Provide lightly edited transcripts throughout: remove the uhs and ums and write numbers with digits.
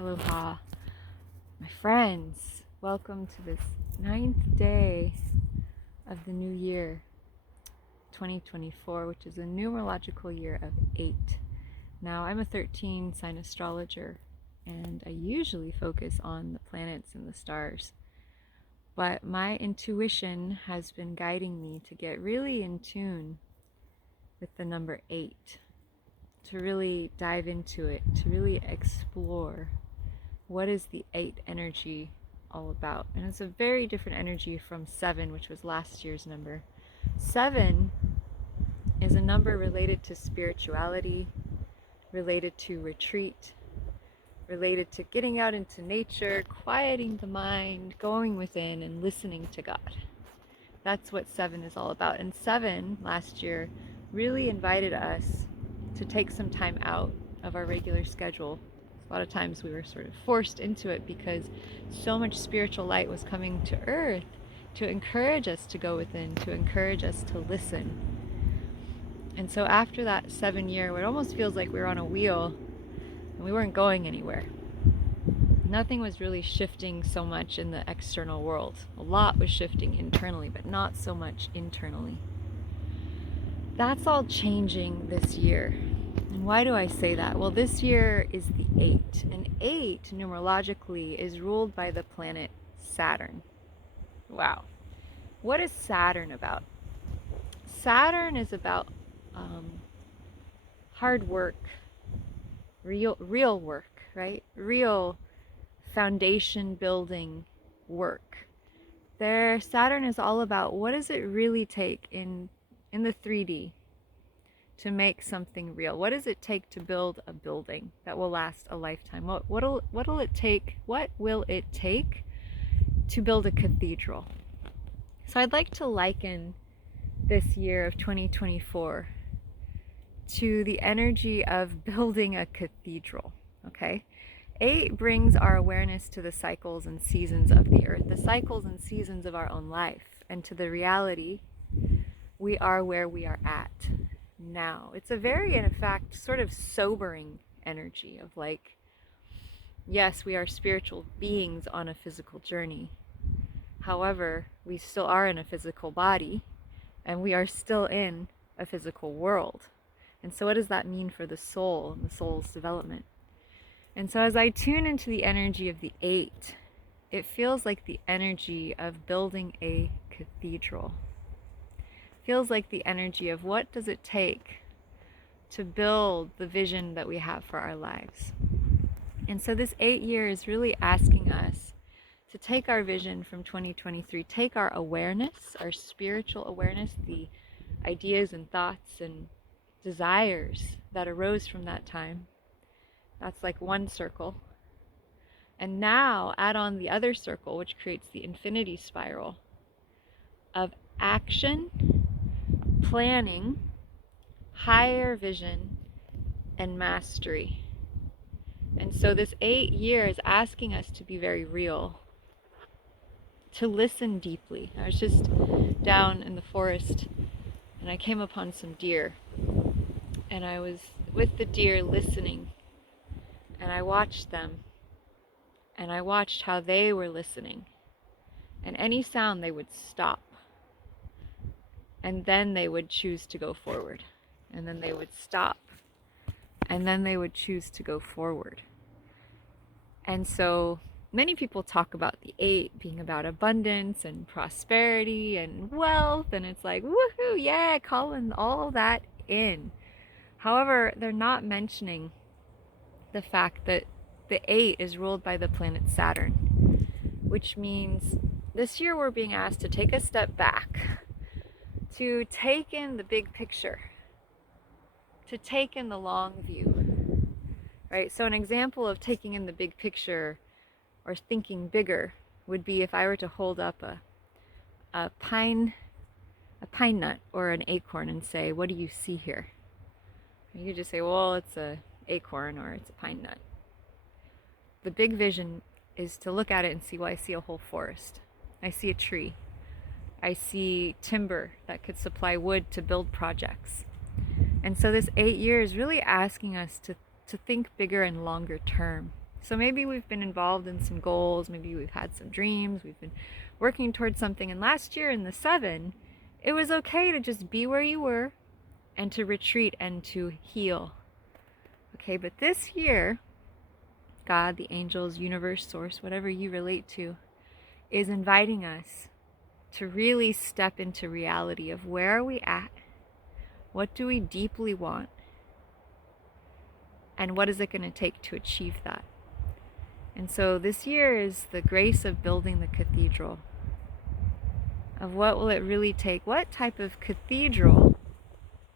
Aloha, my friends. Welcome to this 9th day of the new year, 2024, which is a numerological year of 8. Now, I'm a 13 sign astrologer, and I usually focus on the planets and the stars. But my intuition has been guiding me to get really in tune with the number 8, to really dive into it, to really explore what is the 8 energy all about. And it's a very different energy from 7, which was last year's number. 7 is a number related to spirituality, related to retreat, related to getting out into nature, quieting the mind, going within and listening to God. That's what 7 is all about. And 7 last year really invited us to take some time out of our regular schedule. A lot of times we were sort of forced into it because so much spiritual light was coming to earth to encourage us to go within, to encourage us to listen. And so after that 7 year, it almost feels like we were on a wheel and we weren't going anywhere. Nothing was really shifting so much in the external world. A lot was shifting internally, but not so much internally. That's all changing this year. And why do I say that? Well, this year is the 8. And 8, numerologically, is ruled by the planet Saturn. Wow. What is Saturn about? Saturn is about hard work, real work, right? Real foundation building work. Saturn is all about what does it really take in the 3D to make something real. What does it take to build a building that will last a lifetime? What will it take to build a cathedral? So I'd like to liken this year of 2024 to the energy of building a cathedral, okay? 8 brings our awareness to the cycles and seasons of the earth, the cycles and seasons of our own life, and to the reality we are where we are at now. It's a very, in fact, sort of sobering energy of like, yes, we are spiritual beings on a physical journey. However, we still are in a physical body and we are still in a physical world. And so what does that mean for the soul and the soul's development? And so as I tune into the energy of the 8, it feels like the energy of building a cathedral. Feels like the energy of what does it take to build the vision that we have for our lives. And so this 8 year is really asking us to take our vision from 2023, take our awareness, our spiritual awareness, the ideas and thoughts and desires that arose from that time. That's like one circle. And now add on the other circle, which creates the infinity spiral of action, planning, higher vision, and mastery. And so this 8 year is asking us to be very real, to listen deeply. I was just down in the forest and I came upon some deer, and I was with the deer listening, and I watched them, and I watched how they were listening, and any sound they would stop, and then they would choose to go forward, and then they would stop, and then they would choose to go forward. And so many people talk about the 8 being about abundance and prosperity and wealth, and it's like, woohoo, yeah, calling all that in. However, they're not mentioning the fact that the 8 is ruled by the planet Saturn, which means this year we're being asked to take a step back, to take in the big picture, to take in the long view, right? So an example of taking in the big picture or thinking bigger would be if I were to hold up a pine nut or an acorn and say, what do you see here? You could just say, well, it's an acorn or it's a pine nut. The big vision is to look at it and see, well, I see a whole forest. I see a tree. I see timber that could supply wood to build projects. And so this 8 years is really asking us to think bigger and longer term. So maybe we've been involved in some goals, maybe we've had some dreams, we've been working towards something. And last year in the 7, it was okay to just be where you were and to retreat and to heal. Okay, but this year, God, the angels, universe, source, whatever you relate to, is inviting us to really step into reality of where are we at, what do we deeply want, and what is it going to take to achieve that. And so this year is the grace of building the cathedral, of what will it really take, what type of cathedral,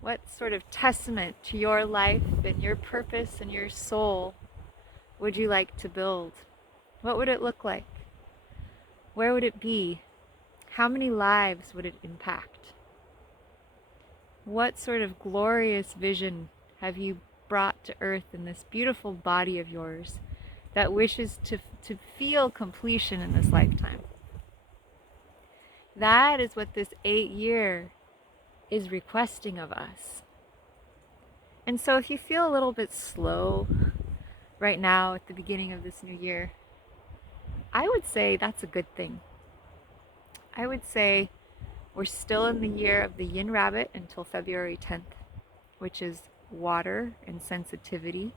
what sort of testament to your life and your purpose and your soul would you like to build? What would it look like? Where would it be? How many lives would it impact? What sort of glorious vision have you brought to earth in this beautiful body of yours that wishes to feel completion in this lifetime? That is what this 8-year is requesting of us. And so if you feel a little bit slow right now at the beginning of this new year, I would say that's a good thing. I would say we're still in the year of the yin rabbit until February 10th, which is water and sensitivity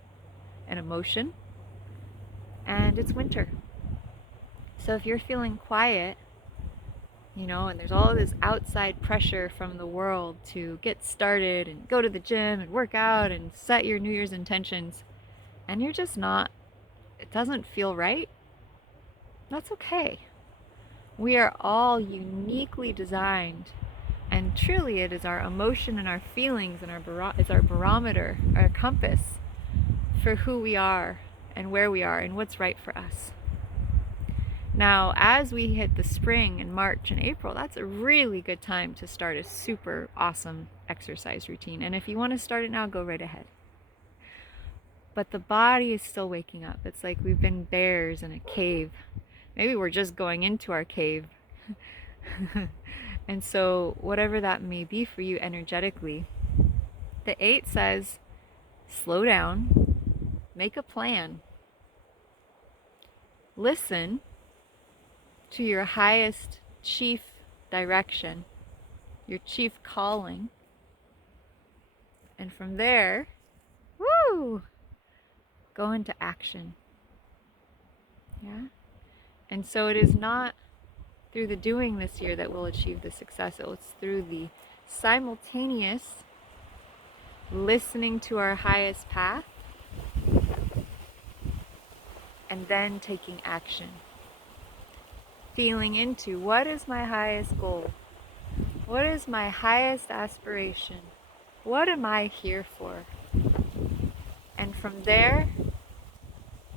and emotion. And it's winter. So if you're feeling quiet, and there's all this outside pressure from the world to get started and go to the gym and work out and set your New Year's intentions, and you're just not, it doesn't feel right, that's okay. We are all uniquely designed, and truly it is our emotion and our feelings and it's our barometer, our compass for who we are and where we are and what's right for us. Now, as we hit the spring in March and April, that's a really good time to start a super awesome exercise routine. And if you want to start it now, go right ahead. But the body is still waking up. It's like we've been bears in a cave. Maybe we're just going into our cave. And so whatever that may be for you energetically, the 8 says, slow down, make a plan, listen to your highest chief direction, your chief calling, and from there, go into action. Yeah? And so it is not through the doing this year that we'll achieve the success. It's through the simultaneous listening to our highest path and then taking action. Feeling into what is my highest goal? What is my highest aspiration? What am I here for? And from there,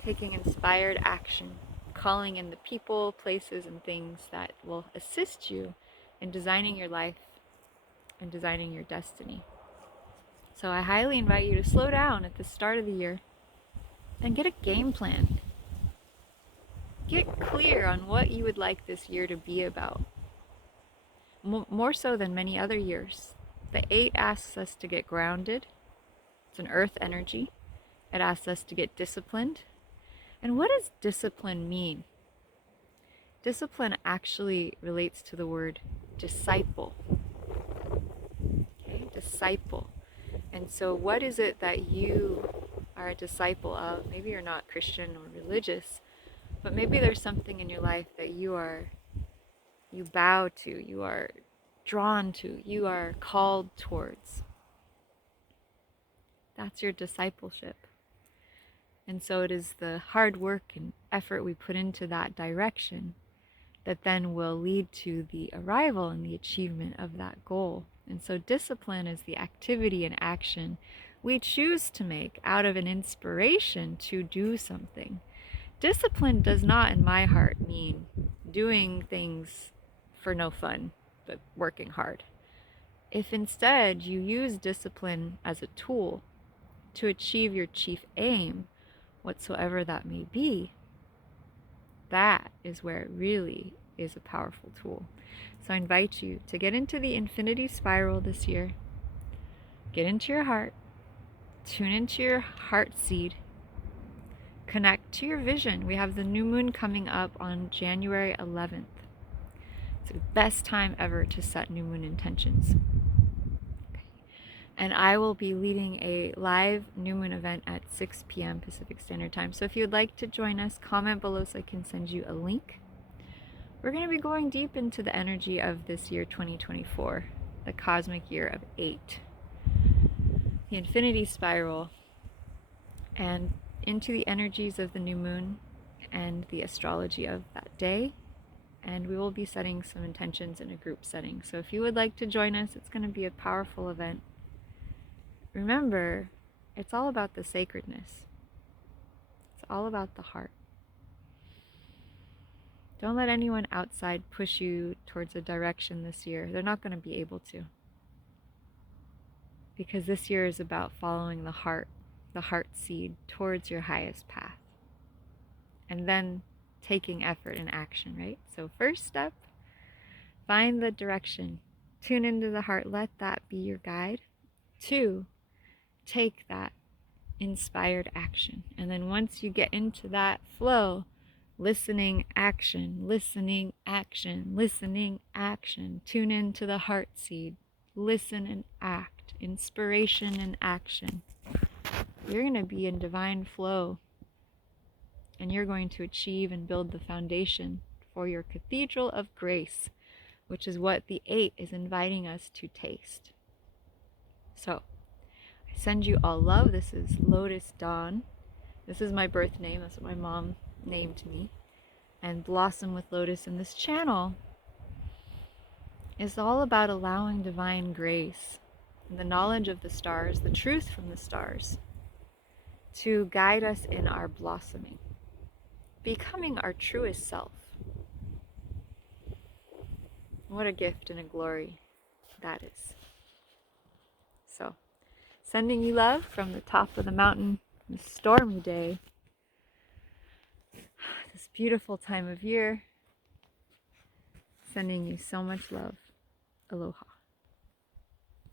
taking inspired action, calling in the people, places, and things that will assist you in designing your life and designing your destiny. So I highly invite you to slow down at the start of the year and get a game plan. Get clear on what you would like this year to be about. More so than many other years. The 8 asks us to get grounded. It's an earth energy. It asks us to get disciplined. And what does discipline mean? Discipline actually relates to the word disciple. Okay, disciple. And so what is it that you are a disciple of? Maybe you're not Christian or religious, but maybe there's something in your life that you bow to, you are drawn to, you are called towards. That's your discipleship. And so it is the hard work and effort we put into that direction that then will lead to the arrival and the achievement of that goal. And so discipline is the activity and action we choose to make out of an inspiration to do something. Discipline does not, in my heart, mean doing things for no fun, but working hard. If instead you use discipline as a tool to achieve your chief aim, whatsoever that may be, that is where it really is a powerful tool. So I invite you to get into the infinity spiral this year. Get into your heart. Tune into your heart seed. connect to your vision. We have the new moon coming up on January 11th. It's the best time ever to set new moon intentions. Okay. And I will be leading a live new moon event at 6 p.m. Pacific Standard Time. So if you would like to join us, comment below so I can send you a link. We're going to be going deep into the energy of this year 2024, the cosmic year of 8, the infinity spiral, and into the energies of the new moon and the astrology of that day. And we will be setting some intentions in a group setting. So if you would like to join us, it's going to be a powerful event. Remember, it's all about the sacredness. It's all about the heart. Don't let anyone outside push you towards a direction this year. They're not going to be able to. Because this year is about following the heart seed towards your highest path. And then taking effort and action, right? So first step, find the direction. Tune into the heart. Let that be your guide. 2, take that inspired action. And then once you get into that flow, listening, action, listening, action, listening, action. Tune into the heart seed. Listen and act. Inspiration and action. You're going to be in divine flow. And you're going to achieve and build the foundation for your Cathedral of Grace, which is what the 8 is inviting us to taste. So, I send you all love. This is Lotus Dawn. This is my birth name. That's what my mom named me. And Blossom with Lotus in this channel is all about allowing divine grace and the knowledge of the stars, the truth from the stars, to guide us in our blossoming, becoming our truest self. What a gift and a glory that is. So, sending you love from the top of the mountain, this stormy day, this beautiful time of year. Sending you so much love. Aloha.